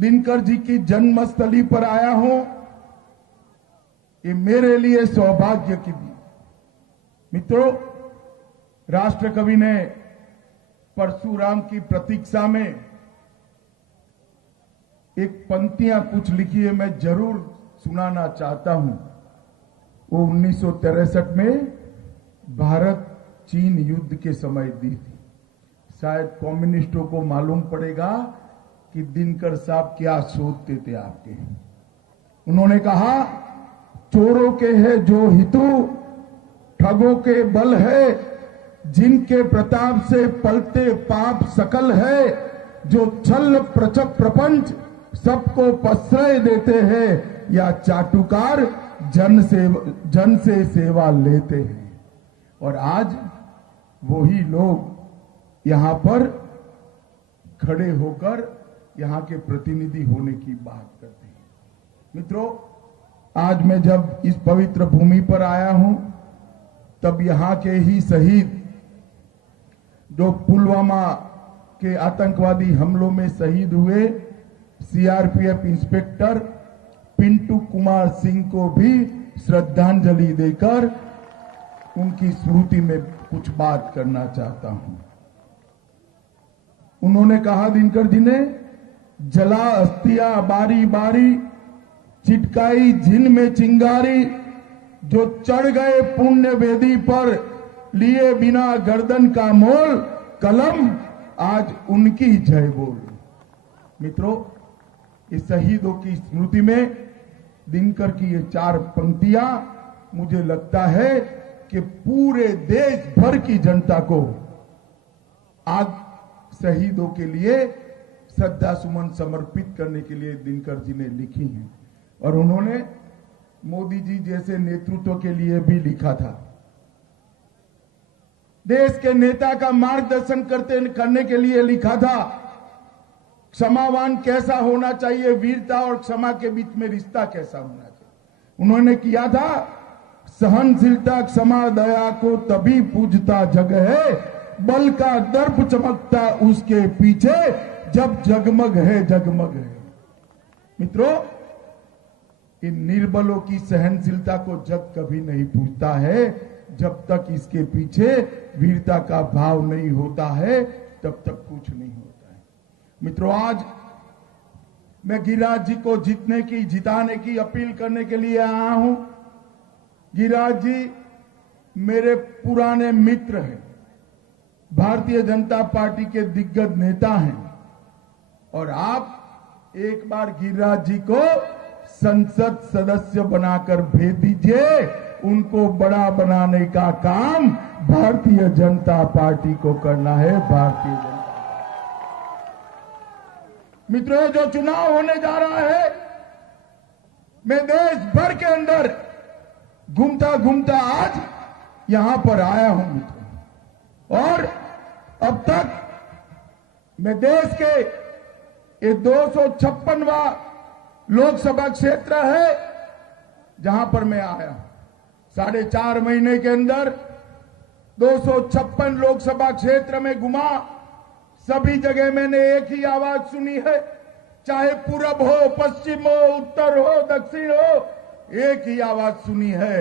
दिनकर जी की जन्मस्थली पर आया हूं, ये मेरे लिए सौभाग्य की भी। मित्रों, राष्ट्र कवि ने परशुराम की प्रतीक्षा में एक पंक्तियां कुछ लिखी है, मैं जरूर सुनाना चाहता हूं। वो 1963 में भारत चीन युद्ध के समय दी थी। शायद कम्युनिस्टों को मालूम पड़ेगा कि दिनकर साहब क्या सोचते थे आपके। उन्होंने कहा, चोरों के है जो हितु, ठगों के बल है, जिनके प्रताप से पलते पाप सकल है, जो छल प्रपंच सबको प्रश्रय देते हैं, या चाटुकार जन से सेवा लेते हैं। और आज वही लोग यहां पर खड़े होकर यहां के प्रतिनिधि होने की बात करते हैं। मित्रों, आज मैं जब इस पवित्र भूमि पर आया हूं, तब यहां के ही शहीद जो पुलवामा के आतंकवादी हमलों में शहीद हुए सीआरपीएफ इंस्पेक्टर पिंटू कुमार सिंह को भी श्रद्धांजलि देकर उनकी स्मृति में कुछ बात करना चाहता हूं। उन्होंने कहा, दिनकर जी ने, जला अस्थियां बारी बारी, चिटकाई जिन में चिंगारी, जो चढ़ गए पुण्य वेदी पर, लिए बिना गर्दन का मोल, कलम आज उनकी जय बोल। मित्रों, इस शहीदों की स्मृति में दिनकर की ये 4 पंक्तियां मुझे लगता है कि पूरे देश भर की जनता को आज शहीदों के लिए श्रद्धा सुमन समर्पित करने के लिए दिनकर जी ने लिखी हैं। और उन्होंने मोदी जी जैसे नेतृत्व के लिए भी लिखा था। देश के नेता का मार्गदर्शन करने के लिए लिखा था। क्षमावान कैसा होना चाहिए, वीरता और क्षमा के बीच में रिश्ता कैसा होना चाहिए। उन्होंने किया था, सहनशीलता क्षमा दया को तभी पूजता जग है, बल का दर्प चमकता उसके पीछे, जब जगमग है जगमग है। मित्रों, इन निर्बलों की सहनशीलता को जग कभी नहीं पूछता है। जब तक इसके पीछे वीरता का भाव नहीं होता है, तब तक कुछ नहीं होता है। मित्रों, आज मैं गिरिराज जी को जिताने की अपील करने के लिए आया हूं। गिरिराज जी मेरे पुराने मित्र हैं, भारतीय जनता पार्टी के दिग्गज नेता हैं, और आप एक बार गिरिराज जी को संसद सदस्य बनाकर भेज दीजिए। उनको बड़ा बनाने का काम भारतीय जनता पार्टी को करना है। भारतीय जनता मित्रों, जो चुनाव होने जा रहा है, मैं देश भर के अंदर घूमता घूमता आज यहां पर आया हूं मित्रों। और अब तक मैं देश के ये 256वां लोकसभा क्षेत्र है जहां पर मैं आया हूं। 4.5 महीने के अंदर 256 लोकसभा क्षेत्र में घुमा। सभी जगह मैंने एक ही आवाज सुनी है, चाहे पूरब हो, पश्चिम हो, उत्तर हो, दक्षिण हो, एक ही आवाज सुनी है,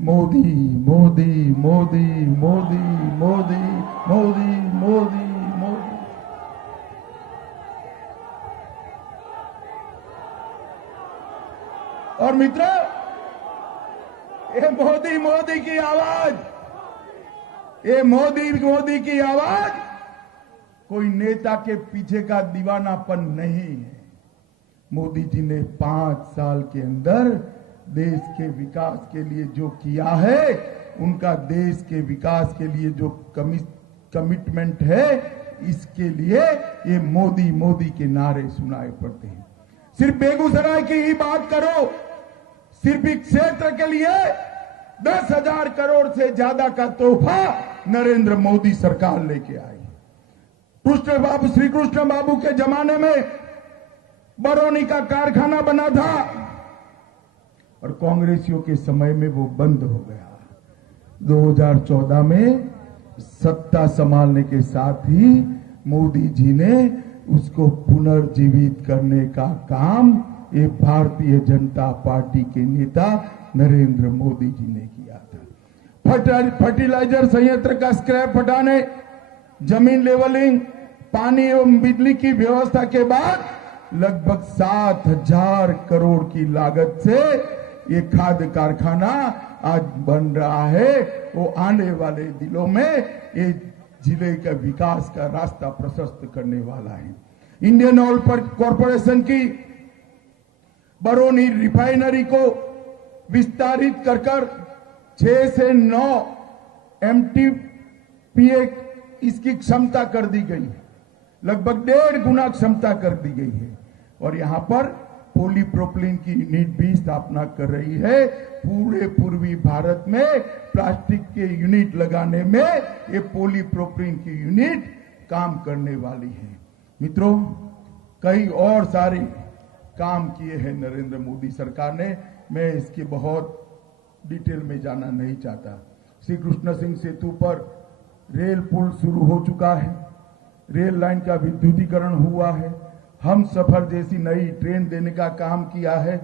मोदी मोदी मोदी मोदी मोदी मोदी मोदी मोदी। और मित्रों, ये मोदी मोदी की आवाज, ये मोदी मोदी की आवाज कोई नेता के पीछे का दीवानापन नहीं है। मोदी जी ने 5 साल के अंदर देश के विकास के लिए जो किया है, उनका देश के विकास के लिए जो कमिटमेंट है, इसके लिए ये मोदी मोदी के नारे सुनाए पड़ते हैं। सिर्फ बेगूसराय की ही बात करो, सिर्फ इस क्षेत्र के लिए 10,000 करोड़ से ज्यादा का तोहफा नरेंद्र मोदी सरकार लेके आई। श्री कृष्ण बाबू के जमाने में बरौनी का कारखाना बना था और कांग्रेसियों के समय में वो बंद हो गया। 2014 में सत्ता संभालने के साथ ही मोदी जी ने उसको पुनर्जीवित करने का काम ये भारतीय जनता पार्टी के नेता नरेंद्र मोदी जी ने किया था। फर्टिलाइजर संयंत्र का स्क्रैप हटाने, जमीन लेवलिंग, पानी एवं बिजली की व्यवस्था के बाद लगभग 7,000 करोड़ की लागत से ये खाद्य कारखाना आज बन रहा है। वो आने वाले दिनों में ये जिले का विकास का रास्ता प्रशस्त करने वाला है। इंडियन ऑयल कॉरपोरेशन की बरौनी रिफाइनरी को विस्तारित कर 6 से 9 MTPA इसकी क्षमता कर दी गई है, लगभग 1.5 गुना क्षमता कर दी गई है। और यहां पर पॉलीप्रोपिलीन की यूनिट भी स्थापना कर रही है। पूरे पूर्वी भारत में प्लास्टिक के यूनिट लगाने में ये पॉलीप्रोपिलीन की यूनिट काम करने वाली है। मित्रों, कई और सारे काम किए हैं नरेंद्र मोदी सरकार ने, मैं इसके बहुत डिटेल में जाना नहीं चाहता। श्री कृष्ण सिंह सेतु पर रेल पुल शुरू हो चुका है, रेल लाइन का विद्युतीकरण हुआ है, हम सफर जैसी नई ट्रेन देने का काम किया है,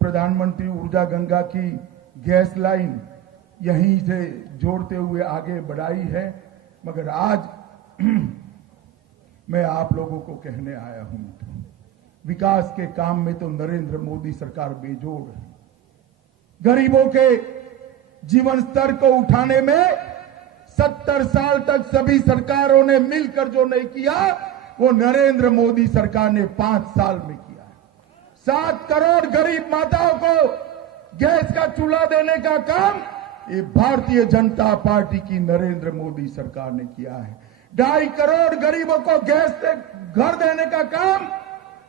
प्रधानमंत्री ऊर्जा गंगा की गैस लाइन यहीं से जोड़ते हुए आगे बढ़ाई है। मगर आज मैं आप लोगों को कहने आया हूं, विकास के काम में तो नरेंद्र मोदी सरकार बेजोड़ है। गरीबों के जीवन स्तर को उठाने में 70 साल तक सभी सरकारों ने मिलकर जो नहीं किया, वो नरेंद्र मोदी सरकार ने 5 साल में किया। 7 करोड़ गरीब माताओं को गैस का चूल्हा देने का काम ये भारतीय जनता पार्टी की नरेंद्र मोदी सरकार ने किया है। 2.5 करोड़ गरीबों को गैस से घर देने का काम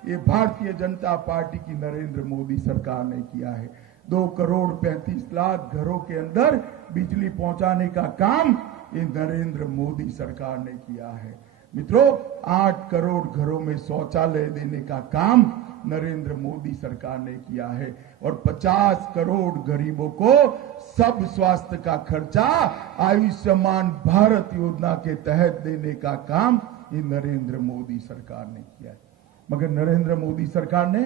ये भारतीय जनता पार्टी की नरेंद्र मोदी सरकार ने किया है। 2 करोड़ 35 लाख घरों के अंदर बिजली पहुंचाने का काम ये नरेंद्र मोदी सरकार ने किया है। मित्रों, 8 करोड़ घरों में शौचालय देने का काम नरेंद्र मोदी सरकार ने किया है और 50 करोड़ गरीबों को सब स्वास्थ्य का खर्चा आयुष्मान भारत योजना के तहत देने का काम ये नरेंद्र मोदी सरकार ने किया है। मगर नरेंद्र मोदी सरकार ने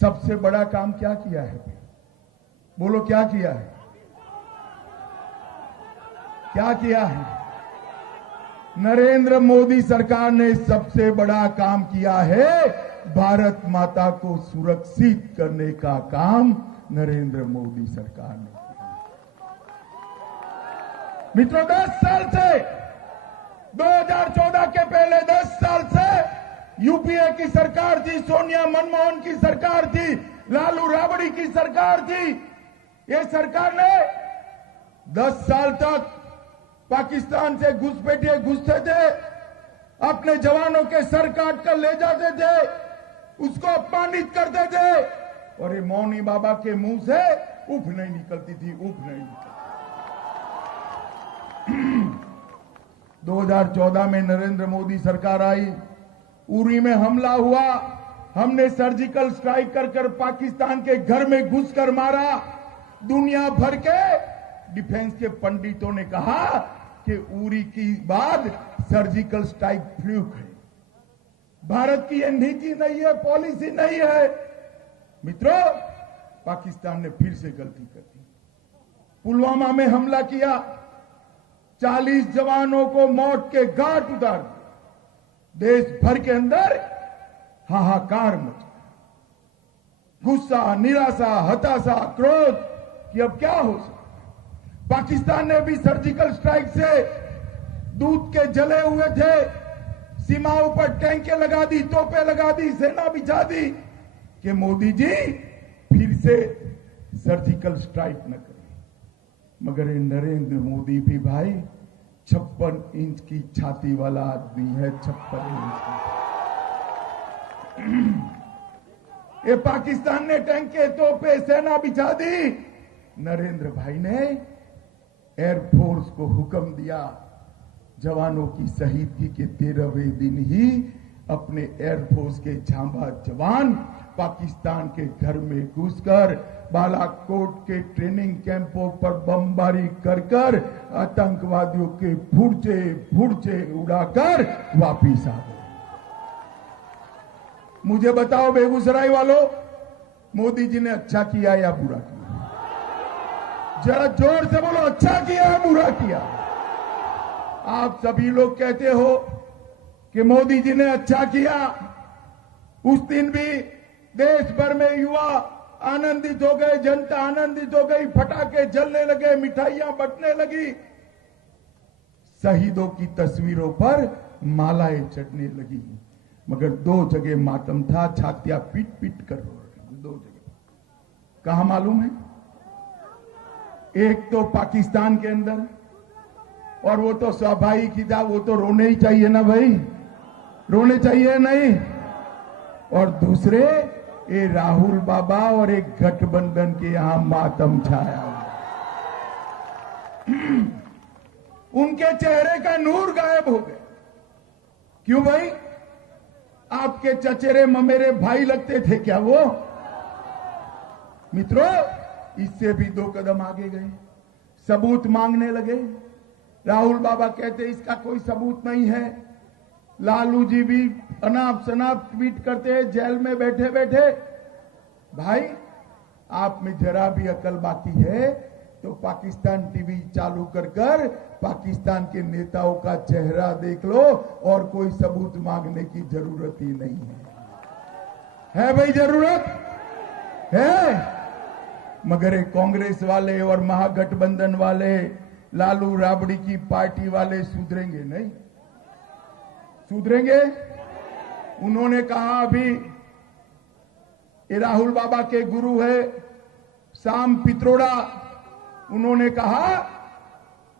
सबसे बड़ा काम क्या किया है? बोलो, क्या किया है? क्या किया है? नरेंद्र मोदी सरकार ने सबसे बड़ा काम किया है, भारत माता को सुरक्षित करने का काम नरेंद्र मोदी सरकार ने किया। मित्रों, 10 साल से 2014 के पहले 10 साल से यूपीए की सरकार थी, सोनिया मनमोहन की सरकार थी, लालू राबड़ी की सरकार थी। ये सरकार ने 10 साल तक पाकिस्तान से घुसपैठिए घुसते थे, अपने जवानों के सर काट कर ले जाते थे, उसको अपमानित करते थे और ये मौनी बाबा के मुंह से उफ नहीं निकलती थी, उफ नहीं निकलती। 2014 में नरेंद्र मोदी सरकार आई, उरी में हमला हुआ, हमने सर्जिकल स्ट्राइक कर पाकिस्तान के घर में घुसकर मारा। दुनिया भर के डिफेंस के पंडितों ने कहा कि उरी की बाद सर्जिकल स्ट्राइक फ्लूक है, भारत की यह नीति नहीं है, पॉलिसी नहीं है। मित्रों, पाकिस्तान ने फिर से गलती कर दी, पुलवामा में हमला किया, 40 जवानों को मौत के घाट उतार दिया, देश भर के अंदर हाहाकार मचा, गुस्सा, निराशा, हताशा, क्रोध कि अब क्या हो सकता। पाकिस्तान ने भी सर्जिकल स्ट्राइक से दूध के जले हुए थे, सीमाओं पर टैंकें लगा दी, तोपें लगा दी, सेना बिछा दी कि मोदी जी फिर से सर्जिकल स्ट्राइक न करें। मगर ये नरेंद्र मोदी भी भाई 56 इंच की छाती वाला आदमी है, 56 इंच की। ये पाकिस्तान ने टैंके, तोपे, सेना बिछा दी, नरेंद्र भाई ने एयरफोर्स को हुक्म दिया, जवानों की शहीदगी के 13वें दिन ही अपने एयरफोर्स के जांबाज जवान पाकिस्तान के घर में घुसकर बालाकोट के ट्रेनिंग कैंपों पर बमबारी कर आतंकवादियों के फुर्जे उड़ाकर वापिस आ गए। मुझे बताओ बेगूसराय वालों, मोदी जी ने अच्छा किया या बुरा किया? जरा जोर से बोलो, अच्छा किया या बुरा किया? आप सभी लोग कहते हो कि मोदी जी ने अच्छा किया। उस दिन भी देश भर में युवा आनंदित हो गए, जनता आनंदित हो गई, पटाखे जलने लगे, मिठाइयां बंटने लगी, शहीदों की तस्वीरों पर मालाएं चढ़ने लगी। मगर दो जगह मातम था, छातियां पीट पीट कर रो रही, दो जगह। कहां मालूम है? एक तो पाकिस्तान के अंदर, और वो तो स्वाभाविक ही था, वो तो रोने ही चाहिए ना भाई, रोने चाहिए नहीं। और दूसरे ये राहुल बाबा और एक गठबंधन के यहां मातम छाया। उनके चेहरे का नूर गायब हो गया। क्यों भाई? आपके चचेरे ममेरे भाई लगते थे क्या वो? मित्रों, इससे भी दो कदम आगे गए, सबूत मांगने लगे। राहुल बाबा कहते इसका कोई सबूत नहीं है। लालू जी भी अनाप शनाप ट्वीट करते हैं जेल में बैठे बैठे। भाई, आप में जरा भी अकल बाकी है तो पाकिस्तान टीवी चालू कर पाकिस्तान के नेताओं का चेहरा देख लो, और कोई सबूत मांगने की जरूरत ही नहीं है भाई? जरूरत है? मगर कांग्रेस वाले और महागठबंधन वाले, लालू राबड़ी की पार्टी वाले सुधरेंगे नहीं, सुधरेंगे? उन्होंने कहा, अभी ये राहुल बाबा के गुरु है शाम पित्रोड़ा, उन्होंने कहा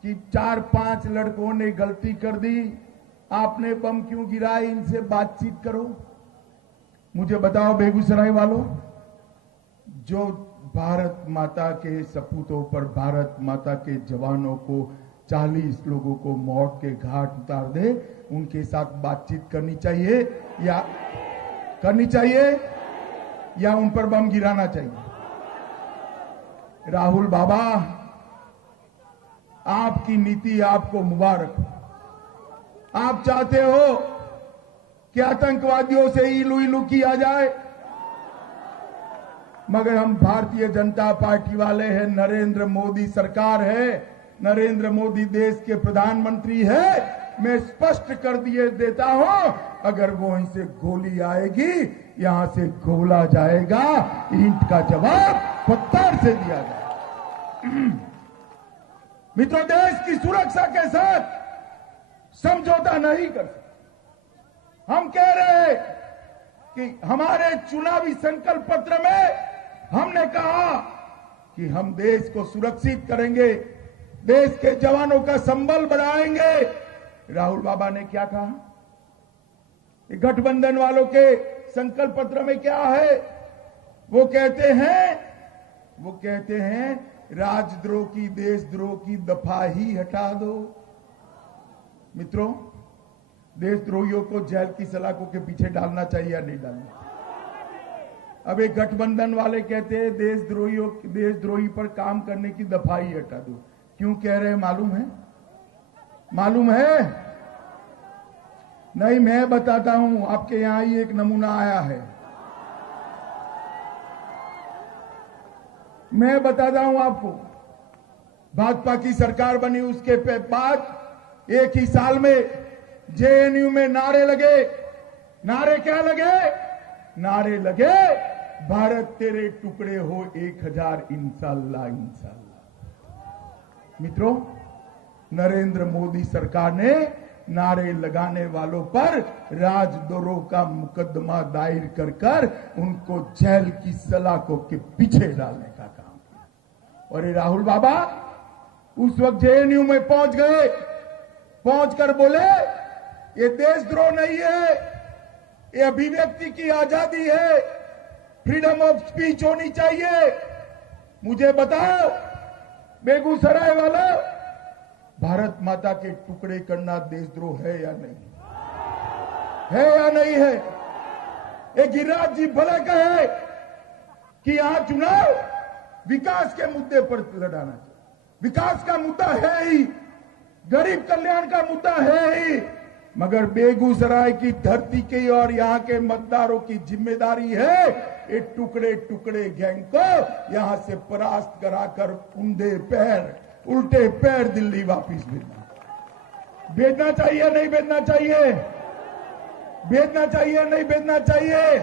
कि 4-5 लड़कों ने गलती कर दी, आपने बम क्यों गिराए, इनसे बातचीत करो। मुझे बताओ बेगूसराय वालों, जो भारत माता के सपूतों पर, भारत माता के जवानों को, 40 लोगों को मौत के घाट उतार दे, उनके साथ बातचीत करनी चाहिए या उन पर बम गिराना चाहिए? राहुल बाबा, आपकी नीति आपको मुबारक। आप चाहते हो कि आतंकवादियों से इलू इलू किया जाए, मगर हम भारतीय जनता पार्टी वाले हैं, नरेंद्र मोदी सरकार है, नरेंद्र मोदी देश के प्रधानमंत्री है। मैं स्पष्ट कर दिए देता हूं, अगर वो इनसे गोली आएगी, यहां से गोला जाएगा, ईंट का जवाब पत्थर से दिया जाएगा। मित्रों, देश की सुरक्षा के साथ समझौता नहीं कर सकते। हम कह रहे हैं कि हमारे चुनावी संकल्प पत्र में हमने कहा कि हम देश को सुरक्षित करेंगे, देश के जवानों का संबल बढ़ाएंगे। राहुल बाबा ने क्या कहा? गठबंधन वालों के संकल्प पत्र में क्या है? वो कहते हैं राजद्रोह की, देशद्रोह की दफा ही हटा दो। मित्रों, देशद्रोहियों को जेल की सलाखों के पीछे डालना चाहिए या नहीं डालना? अब एक गठबंधन वाले कहते हैं देशद्रोही पर काम करने की दफा ही हटा दो। क्यों कह रहे हैं मालूम है? नहीं, मैं बताता हूं। आपके यहां ही एक नमूना आया है, मैं बताता हूं आपको। भाजपा की सरकार बनी, उसके बाद एक ही साल में जेएनयू में नारे लगे। नारे क्या लगे? नारे लगे, भारत तेरे टुकड़े हो 1000 इंशाल्लाह इंशाल्लाह। मित्रों, नरेंद्र मोदी सरकार ने नारे लगाने वालों पर राजद्रोह का मुकदमा दायर कर उनको जेल की सलाखों के पीछे डालने का काम किया। और ये राहुल बाबा उस वक्त जेएनयू में पहुंच गए, पहुंचकर बोले ये देशद्रोह नहीं है, ये अभिव्यक्ति की आजादी है, फ्रीडम ऑफ स्पीच होनी चाहिए। मुझे बताओ बेगूसराय वाला, भारत माता के टुकड़े करना देशद्रोह है या नहीं? है या नहीं है? एक गिरिराज जी भले कहे कि यहां चुनाव विकास के मुद्दे पर लड़ाना चाहिए। विकास का मुद्दा है ही, गरीब कल्याण का मुद्दा है ही, मगर बेगूसराय की धरती की और यहां के मतदारों की जिम्मेदारी है ये टुकड़े टुकड़े गैंग को यहां से परास्त कराकर उल्टे पैर दिल्ली वापिस भेजना चाहिए नहीं भेजना चाहिए, भेजना चाहिए नहीं भेजना चाहिए।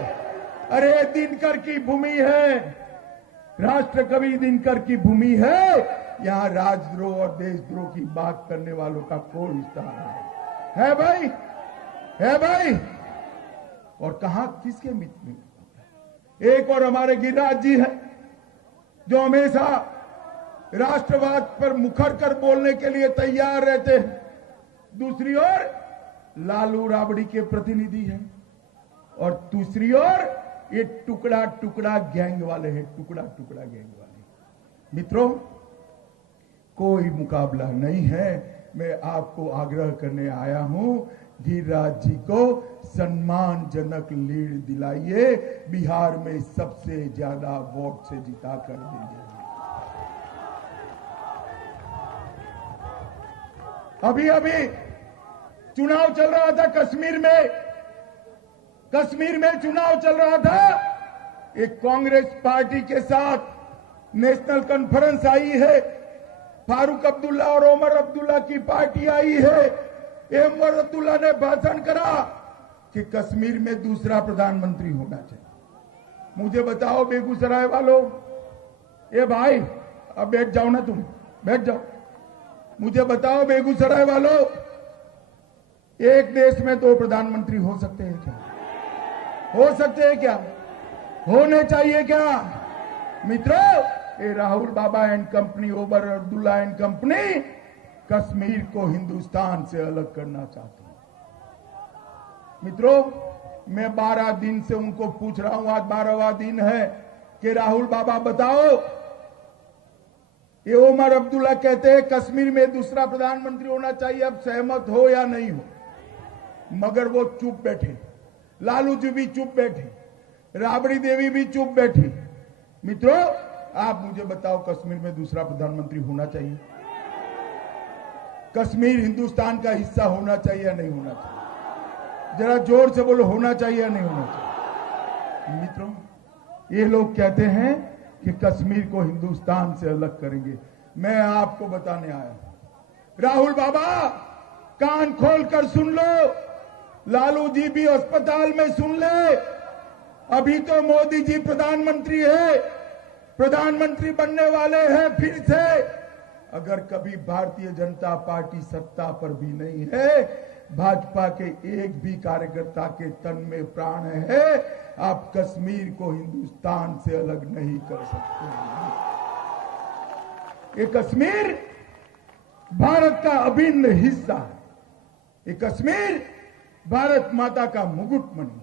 अरे दिनकर की भूमि है, राष्ट्र कवि दिनकर की भूमि है, यहां राजद्रोह और देशद्रोह की बात करने वालों का कोई स्थान नहीं है भाई, है भाई। और कहां किसके मित्र में? एक और हमारे गिरिराज जी हैं जो हमेशा राष्ट्रवाद पर मुखर कर बोलने के लिए तैयार रहते हैं, दूसरी ओर लालू राबड़ी के प्रतिनिधि हैं और दूसरी ओर ये टुकड़ा टुकड़ा गैंग वाले हैं, टुकड़ा टुकड़ा गैंग वाले। मित्रों, कोई मुकाबला नहीं है। मैं आपको आग्रह करने आया हूं, गिरिराज जी को सम्मानजनक लीड दिलाइए, बिहार में सबसे ज्यादा वोट से जिता कर दीजिए। अभी अभी चुनाव चल रहा था कश्मीर में चुनाव चल रहा था। एक कांग्रेस पार्टी के साथ नेशनल कॉन्फ्रेंस आई है, फारूक अब्दुल्ला और उमर अब्दुल्ला की पार्टी आई है। उमर अब्दुल्ला ने भाषण करा कि कश्मीर में दूसरा प्रधानमंत्री होना चाहिए। मुझे बताओ बेगूसराय वालों, ए भाई अब बैठ जाओ ना, तुम बैठ जाओ। मुझे बताओ बेगूसराय वालों, एक देश में दो प्रधानमंत्री हो सकते हैं क्या? हो सकते हैं क्या? होने चाहिए क्या? मित्रों, ये राहुल बाबा and company, Omar Abdullah and company Kashmir को हिंदुस्तान से अलग करना चाहते हैं। मित्रों, मैं 12 दिन से उनको पूछ रहा हूं, आज 12वां दिन है कि राहुल बाबा बताओ, ये उमर अब्दुल्ला कहते हैं कश्मीर में दूसरा प्रधानमंत्री होना चाहिए, अब सहमत हो या नहीं हो? मगर वो चुप बैठे, लालू जी भी चुप बैठे, राबड़ी देवी भी चुप बैठी। मित्रों, आप मुझे बताओ कश्मीर में दूसरा प्रधानमंत्री होना चाहिए? कश्मीर हिंदुस्तान का हिस्सा होना चाहिए या नहीं होना चाहिए? जरा जोर से बोलो, होना चाहिए या नहीं होना चाहिए? मित्रों, ये लोग कहते हैं कि कश्मीर को हिंदुस्तान से अलग करेंगे। मैं आपको बताने आया हूं, राहुल बाबा कान खोलकर सुन लो, लालू जी भी अस्पताल में सुन ले। अभी तो मोदी जी प्रधानमंत्री है, प्रधानमंत्री बनने वाले हैं फिर से। अगर कभी भारतीय जनता पार्टी सत्ता पर भी नहीं है, भाजपा के एक भी कार्यकर्ता के तन में प्राण है, आप कश्मीर को हिंदुस्तान से अलग नहीं कर सकते। ये कश्मीर भारत का अभिन्न हिस्सा है, ये कश्मीर भारत माता का मुकुटमणि है।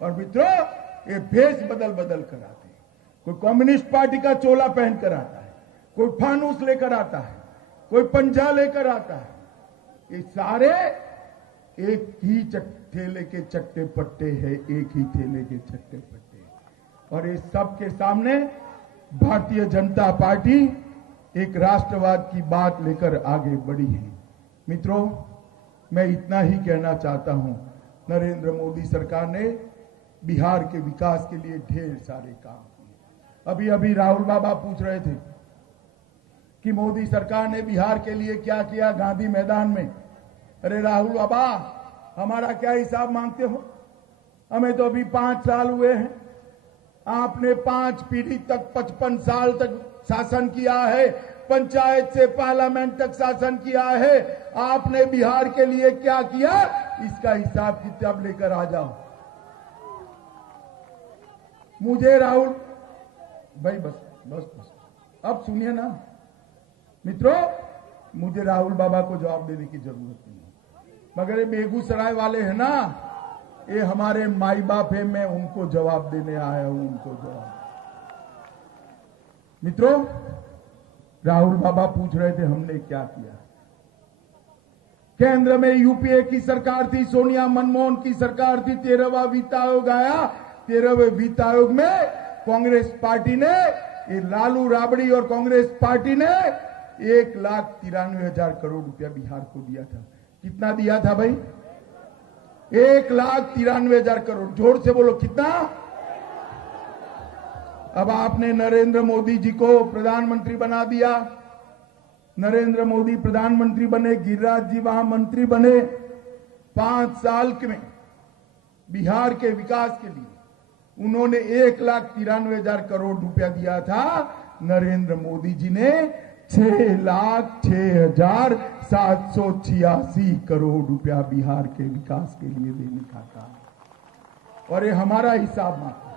और मित्रों, ये भेष बदल बदल कर आते हैं, कोई कम्युनिस्ट पार्टी का चोला पहन कर आता है, कोई फानूस लेकर आता है, कोई पंजा लेकर आता है। ये सारे एक ही ठेले के चट्टे पट्टे हैं, एक ही ठेले के चट्टे पट्टे। और इस सब के सामने भारतीय जनता पार्टी एक राष्ट्रवाद की बात लेकर आगे बढ़ी है। मित्रों, मैं इतना ही कहना चाहता हूं, नरेंद्र मोदी सरकार ने बिहार के विकास के लिए ढेर सारे काम किए। अभी अभी राहुल बाबा पूछ रहे थे कि मोदी सरकार ने बिहार के लिए क्या किया गांधी मैदान में। अरे राहुल बाबा, हमारा क्या हिसाब मांगते हो? हमें तो अभी 5 साल हुए हैं, आपने 5 पीढ़ी तक 55 साल तक शासन किया है, पंचायत से पार्लियामेंट तक शासन किया है। आपने बिहार के लिए क्या किया, इसका हिसाब किताब लेकर आ जाओ। मुझे राहुल भाई बस अब सुनिए ना मित्रों, मुझे राहुल बाबा को जवाब देने की जरूरत नहीं है, मगर ये बेगूसराय वाले हैं ना, ये हमारे माई बाप है, मैं उनको जवाब देने आया हूं, उनको जवाब। मित्रों, राहुल बाबा पूछ रहे थे हमने क्या किया। केंद्र में यूपीए की सरकार थी, सोनिया मनमोहन की सरकार थी, 13वां वित्त आयोग आया। 13वें वित्त आयोग में कांग्रेस पार्टी ने, ये लालू राबड़ी और कांग्रेस पार्टी ने 1,93,000 करोड़ रुपया बिहार को दिया था। कितना दिया था भाई? 1,93,000 करोड़। जोर से बोलो कितना। अब आपने नरेंद्र मोदी जी को प्रधानमंत्री बना दिया। नरेंद्र मोदी प्रधानमंत्री बने, गिरिराज जी वहां मंत्री बने। 5 साल में बिहार के विकास के लिए उन्होंने 1,93,000 करोड़ रुपया दिया था। नरेंद्र मोदी जी ने 6,06,786 करोड़ रुपया बिहार के विकास के लिए देने का काम। और ये हमारा हिसाब मात्र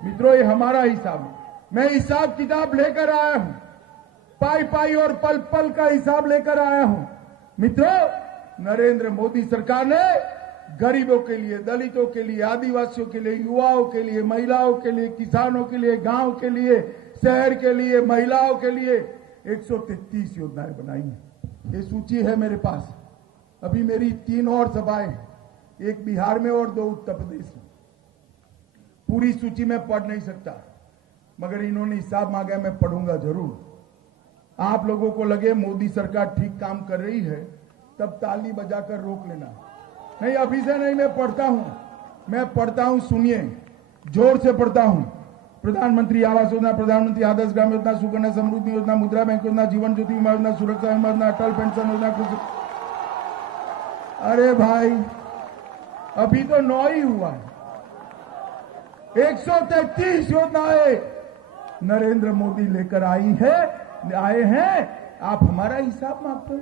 मित्रों, ये हमारा हिसाब है। मैं हिसाब किताब लेकर आया हूं, पाई पाई और पल पल का हिसाब लेकर आया हूं। मित्रों, नरेंद्र मोदी सरकार ने गरीबों के लिए, दलितों के लिए, आदिवासियों के लिए, युवाओं के लिए, महिलाओं के लिए, किसानों के लिए, गांव के लिए, शहर के लिए, महिलाओं के लिए 133 योजनाएं बनाई हैं। ये सूची है मेरे पास। अभी मेरी 3 और सभाएं हैं, एक बिहार में और 2 उत्तर प्रदेश में। पूरी सूची में पढ़ नहीं सकता, मगर इन्होंने हिसाब मांगा, मैं पढ़ूंगा जरूर। आप लोगों को लगे मोदी सरकार ठीक काम कर रही है, तब ताली बजाकर रोक लेना। नहीं, अभी से नहीं, मैं पढ़ता हूं, सुनिए, जोर से पढ़ता हूं। प्रधानमंत्री आवास योजना, प्रधानमंत्री आदर्श ग्राम योजना, सुकन्या समृद्धि योजना, मुद्रा बैंक योजना, जीवन ज्योति बीमा योजना, सुरक्षा बीमा योजना, अटल पेंशन योजना। अरे भाई, अभी तो 9 ही हुआ है। 133 योजनाएं नरेंद्र मोदी लेकर आए हैं। आप हमारा हिसाब मांगते हो।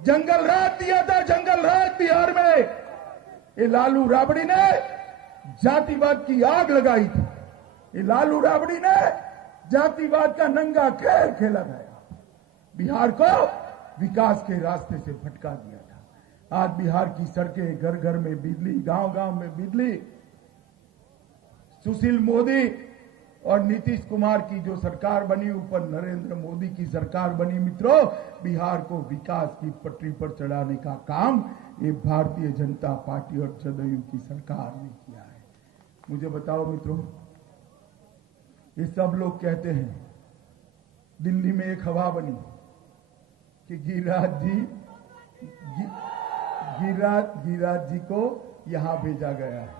जंगल राज दिया था, जंगल राज बिहार में। ये लालू राबड़ी ने जातिवाद की आग लगाई थी। ये लालू राबड़ी ने जातिवाद का नंगा खेल खेला गया, बिहार को विकास के रास्ते से भटका दिया था। आज बिहार की सड़कें, घर घर में बिजली, गांव गांव में बिजली। सुशील मोदी और नीतीश कुमार की जो सरकार बनी, ऊपर नरेंद्र मोदी की सरकार बनी। मित्रों, बिहार को विकास की पटरी पर चढ़ाने का काम ये भारतीय जनता पार्टी और जदयू की सरकार ने किया है। मुझे बताओ मित्रों, ये सब लोग कहते हैं, दिल्ली में एक हवा बनी कि गिरिराज जी को यहां भेजा गया है।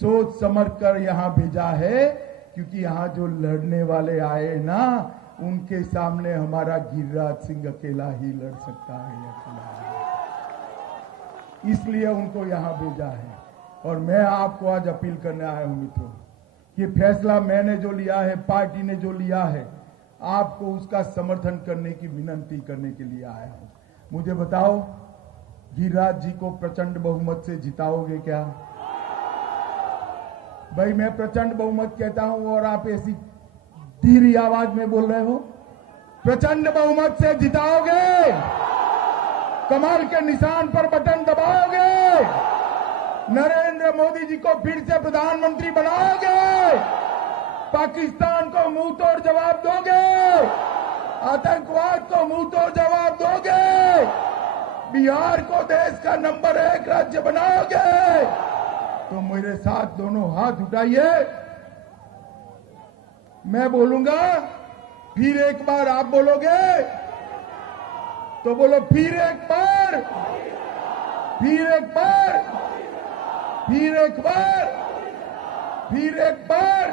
सोच समझ कर यहां भेजा है, क्योंकि यहां जो लड़ने वाले आए ना, उनके सामने हमारा गिरिराज सिंह अकेला ही लड़ सकता है, इसलिए उनको यहां भेजा है। और मैं आपको आज अपील करने आया हूं मित्रों, कि फैसला मैंने जो लिया है, पार्टी ने जो लिया है, आपको उसका समर्थन करने की विनती करने के लिए आया हूं। मुझे बताओ, गिरिराज जी को प्रचंड बहुमत से जिताओगे क्या? भाई, मैं प्रचंड बहुमत कहता हूं और आप ऐसी धीरी आवाज में बोल रहे हो। प्रचंड बहुमत से जिताओगे? कमल के निशान पर बटन दबाओगे? नरेंद्र मोदी जी को फिर से प्रधानमंत्री बनाओगे? पाकिस्तान को मुंह तोड़ जवाब दोगे? आतंकवाद को मुंह तोड़ जवाब दोगे? बिहार को देश का नंबर 1 राज्य बनाओगे? तो मेरे साथ दोनों हाथ उठाइए। मैं बोलूंगा, फिर एक बार आप बोलोगे, तो बोलो, फिर एक बार, फिर एक बार, फिर एक बार, फिर एक बार।